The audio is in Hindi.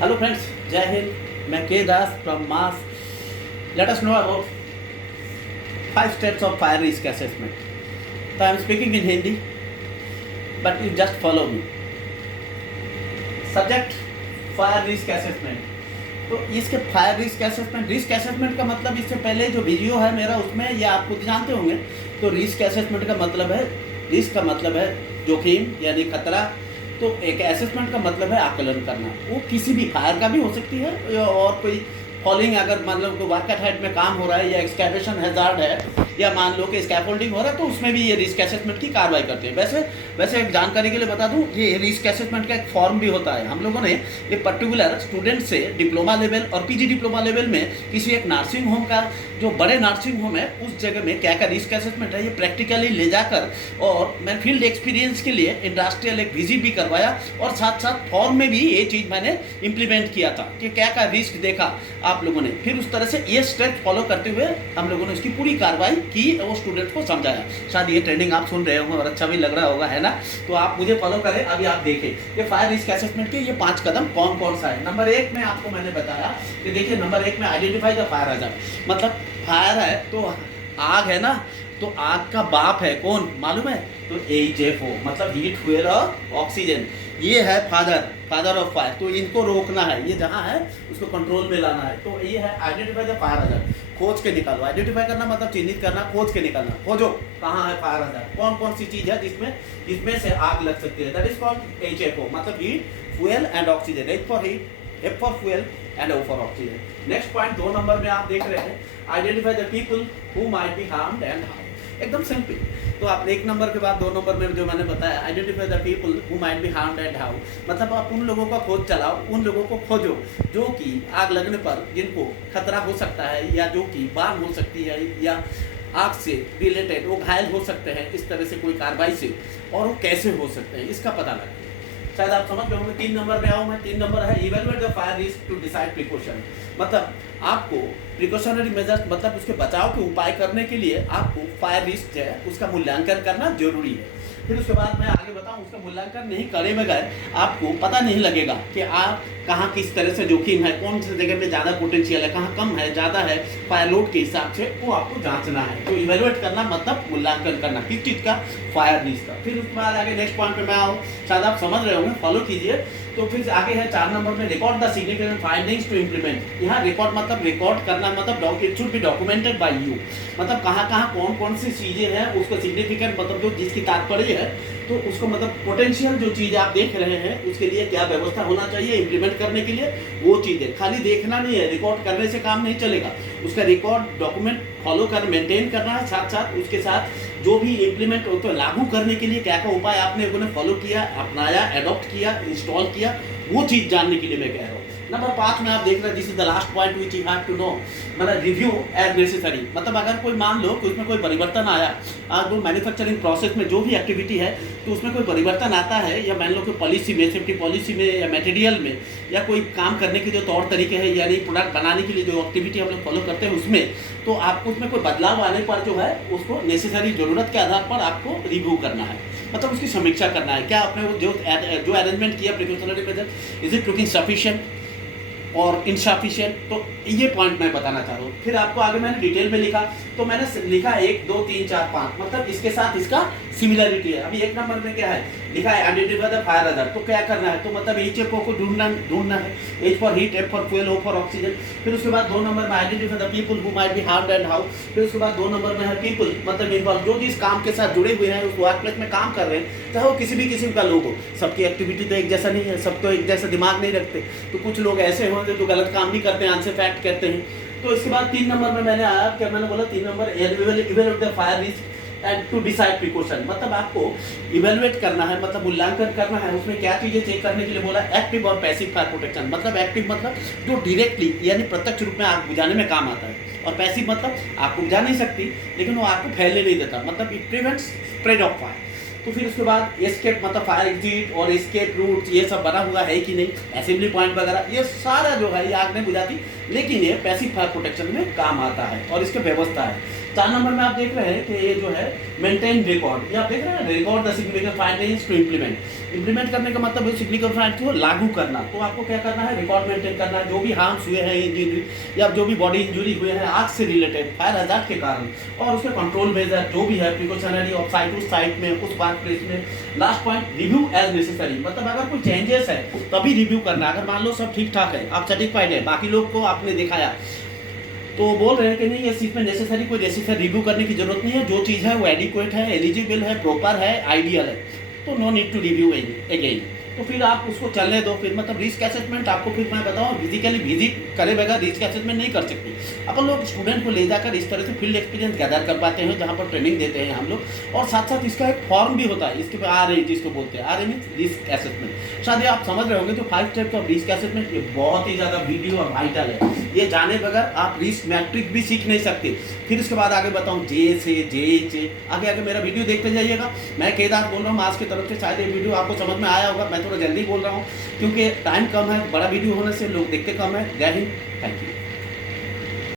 Hello friends, Jai Hind. मैं के दास from Mass. Let us know about 5 steps of fire risk assessment. So I am speaking in Hindi, but you just follow me. Subject fire risk assessment. तो इसके फायर रिस्क असेसमेंट का मतलब इससे पहले जो वीडियो है मेरा उसमें ये आप खुद जानते होंगे। तो रिस्क असेसमेंट का मतलब है, रिस्क का मतलब है जोखिम यानी खतरा। तो एक असेसमेंट का मतलब है आकलन करना। वो किसी भी फायर का भी हो सकती है और कोई फॉलिंग, अगर मतलब वर्क एट हाइट में काम हो रहा है या एक्सकैवेशन हैजार्ड है या मान लो कि स्कैफोल्डिंग हो रहा है, तो उसमें भी ये रिस्क असेसमेंट की कार्रवाई करते हैं। वैसे एक जानकारी के लिए बता दूं, ये रिस्क असेसमेंट का एक फॉर्म भी होता है। हम लोगों ने ये पर्टिकुलर स्टूडेंट से डिप्लोमा लेवल और पीजी डिप्लोमा लेवल में किसी एक नर्सिंग होम का, जो बड़े नर्सिंग होम है उस जगह में क्या क्या रिस्क असेसमेंट है, ये प्रैक्टिकली ले जाकर और मैं फील्ड एक्सपीरियंस के लिए इंडस्ट्रियल एक विजिट भी करवाया और साथ साथ फॉर्म में भी ये चीज़ मैंने इम्प्लीमेंट किया था कि क्या क्या रिस्क देखा आप लोगों ने। फिर उस तरह से ये स्टेप फॉलो करते हुए हम लोगों ने इसकी पूरी कार्रवाई की और वो स्टूडेंट को समझाया। शायद ये ट्रेनिंग आप सुन रहे होंगे और अच्छा भी लग रहा होगा, है ना। तो आप मुझे फॉलो करें। अभी आप देखें कि फायर रिस्क असेसमेंट के ये 5 कदम कौन कौन सा है। नंबर 1 में आपको मैंने बताया कि देखिए, नंबर 1 में आइडेंटिफाई द फायर हैजार्ड। मतलब फायर है तो आग है ना, तो आग का बाप है कौन मालूम है? तो HFO मतलब हीट फ्यूल और ऑक्सीजन। ये है फादर ऑफ फायर। तो इनको रोकना है, ये जहाँ है उसको कंट्रोल में लाना है। तो ये है आइडेंटिफाई द फायर हैजार्ड। खोज के निकालो। आइडेंटिफाई करना मतलब चिन्हित करना, खोज के निकालना। खोजो कहाँ है फायर हैजार्ड, कौन कौन सी चीज है जिसमें से आग लग सकती है। दैट इज कॉल्ड HFO मतलब heat fuel and oxygen. H for heat, F for fuel and O for oxygen. Next point 2 number में आप देख रहे हैं, identify the people who might be harmed and how. एकदम सिंपल। तो आप 1 नंबर के बाद 2 नंबर में जो मैंने बताया, identify the people who might be harmed and how, मतलब आप उन लोगों का खोज चलाओ, उन लोगों को खोजो जो कि आग लगने पर जिनको खतरा हो सकता है या जो कि बाढ़ हो सकती है या आग से रिलेटेड वो घायल हो सकते हैं इस तरह से कोई कार्रवाई से, और वो कैसे हो सकते हैं इसका पता लगे। शायद आप समझ गए होंगे। 3 नंबर में आऊँ मैं। 3 नंबर है evaluate the fire risk to decide precaution. मतलब आपको प्रिकॉशनरी मेजर्स मतलब उसके बचाव के उपाय करने के लिए आपको फायर रिस्क जो है उसका मूल्यांकन करना जरूरी है। फिर उसके बाद मैं आगे बताऊं, उसका मूल्यांकन नहीं करे बगैर आपको पता नहीं लगेगा कि आप कहाँ किस तरह से जोखिम है, कौन सी जगह पे ज़्यादा पोटेंशियल है, कहाँ कम है, ज़्यादा है, फायर लोड के हिसाब से वो आपको जांचना है। तो इवेलुएट करना मतलब मूल्यांकन करना किस चीज़ का, फायर रिस्क का। फिर उसके बाद आगे नेक्स्ट पॉइंट पे मैं आऊँ, शायद आप समझ रहे होंगे, फॉलो कीजिए। तो फिर आगे है 4 नंबर में, record the significant findings to implement. यहाँ रिकॉर्ड मतलब रिकॉर्ड करना मतलब it should be documented by you. मतलब कहाँ कहाँ कौन कौन सी चीज़ें हैं उसको सिग्निफिकेंट मतलब जो जिसकी तात्पर्य है, तो उसको मतलब पोटेंशियल जो चीज़ आप देख रहे हैं उसके लिए क्या व्यवस्था होना चाहिए इम्प्लीमेंट करने के लिए, वो चीज़ें खाली देखना नहीं है। रिकॉर्ड करने से काम नहीं चलेगा, उसका रिकॉर्ड डॉक्यूमेंट फॉलो कर मेंटेन करना है। साथ साथ उसके साथ जो भी इम्प्लीमेंट तो लागू करने के लिए क्या क्या उपाय आपने फॉलो किया, अपनाया, एडॉप्ट किया, इंस्टॉल किया, वो चीज़ जानने के लिए मैं कह रहा हूँ। नंबर 5 में आप देख रहे हैं, this is the last point which you have to know, मतलब रिव्यू एज नेसेसरी। मतलब अगर कोई मान लो कि उसमें कोई परिवर्तन आया, जो मैन्युफैक्चरिंग प्रोसेस में जो भी एक्टिविटी है तो उसमें कोई परिवर्तन आता है, या मान लो कि पॉलिसी में, सेफ्टी पॉलिसी में या मटेरियल में, या कोई काम करने के जो तौर तरीके हैं यानी प्रोडक्ट बनाने के लिए जो एक्टिविटी हम लोग फॉलो करते हैं उसमें, तो आपको उसमें कोई बदलाव आने पर जो है उसको नेसेसरी ज़रूरत के आधार पर आपको रिव्यू करना है, मतलब उसकी समीक्षा करना है। क्या आपने वो जो अरेंजमेंट किया precautionary major, is it looking sufficient और इनसफिशिएंट। तो ये पॉइंट मैं बताना चाह रहा हूँ। फिर आपको आगे मैंने डिटेल में लिखा, तो मैंने लिखा 1 2 3 4 5, मतलब इसके साथ इसका सिमिलरिटी है। अभी 1 नंबर में क्या है लिखा है, आइडेंटिफाई द फायर हैजार्ड। तो क्या करना है, तो मतलब HFO को ढूंढना है। H for heat, F for fuel, O for oxygen. फिर उसके बाद 2 नंबर में identify the people who might be harmed and how. फिर उसके बाद 2 नंबर में है पीपल मतलब इन्वॉल्व, जो जिस काम के साथ जुड़े हुए हैं, उस वर्क प्लेस में काम कर रहे हैं, चाहे वो किसी भी किस्म का लोग हो। सबकी एक्टिविटी तो एक जैसा नहीं है, सब तो एक जैसा दिमाग नहीं रखते, तो कुछ लोग ऐसे होंगे जो गलत काम भी करते हैं, आंसर फैक्ट कहते हैं। तो इसके बाद 3 नंबर में मैंने आया, क्या मैंने बोला 3 number, evaluate the fire risk and to decide precaution. मतलब आपको इवेलुएट करना है, मतलब मूल्यांकन करना है। उसमें क्या चीज़ें चेक करने के लिए बोला, एक्टिव और पैसिव फायर प्रोटेक्शन। मतलब एक्टिव मतलब जो डायरेक्टली यानी प्रत्यक्ष रूप में आग बुझाने में काम आता है, और पैसिव मतलब आपको बुझा नहीं सकती लेकिन वो आपको फैलने नहीं देता, मतलब it prevents spread of fire. तो फिर उसके बाद एस्केप मतलब फायर एग्जिट और एस्केप रूट, ये सब बना हुआ है कि नहीं, असेंबली पॉइंट वगैरह, ये सारा जो है ये आग नहीं बुझाती, लेकिन ये पैसिव फायर प्रोटेक्शन में काम आता है और इसकी व्यवस्था है। 4 नंबर में आप देख रहे हैं कि ये जो है मेंटेन रिकॉर्ड, ये आप देख रहे हैं record the significant findings to implement करने का मतलब है सिग्निफिकेंट फाइंडिंग्स को लागू करना। तो आपको क्या करना है, रिकॉर्ड मेंटेन करना है, जो भी हार्म्स हुए हैं इंजरी या जो भी बॉडी इंजरी हुए हैं आग से रिलेटेड फायर हजार्ड के कारण, और उसके कंट्रोल मेजर जो भी है प्रिकॉशनरी ऑफ साइट उस साइट में उस वर्क प्लेस में। Last point review as necessary, मतलब अगर कोई चेंजेस है तभी रिव्यू करना। अगर मान लो सब ठीक ठाक है, आप सेटिस्फाइड है, बाकी लोग को आपने दिखाया तो बोल रहे हैं कि नहीं इस चीज़ में नेसेसरी कोई नेसेसरी रिव्यू करने की जरूरत नहीं है, जो चीज़ है वो एडिक्वेट है, एलिजिबल है, प्रॉपर है, आइडियल है, तो no need to review again. तो फिर आप उसको चलने दो। फिर मतलब रिस्क असेसमेंट आपको फिर मैं बताऊँ फिजिकली विजिट करे बगैर रिस्क असेसमेंट नहीं कर सकती। अपन लोग स्टूडेंट को ले जाकर इस तरह से फील्ड एक्सपीरियंस गैदर कर पाते हैं जहाँ पर ट्रेनिंग देते हैं हम लोग, और साथ साथ इसका एक फॉर्म भी होता है, इसके आर ए जिसको बोलते हैं, R A mean risk assessment. शायद आप समझ रहे होंगे तो 5 स्टेप्स ऑफ रिस्क असेसमेंट ये बहुत ही ज़्यादा वीडियो और वाइटल है, ये जाने बगैर आप रिस्क मैट्रिक भी सीख नहीं सकते। फिर इसके बाद आगे बताऊँ जे से आगे मेरा वीडियो देखते जाइएगा। मैं केदार बोल रहा हूँ आज की तरफ से, शायद ये वीडियो आपको समझ में आया होगा। मैं थोड़ा जल्दी बोल रहा हूँ क्योंकि टाइम कम है, बड़ा वीडियो होने से लोग देखते कम है। जय हिंद, थैंक यू।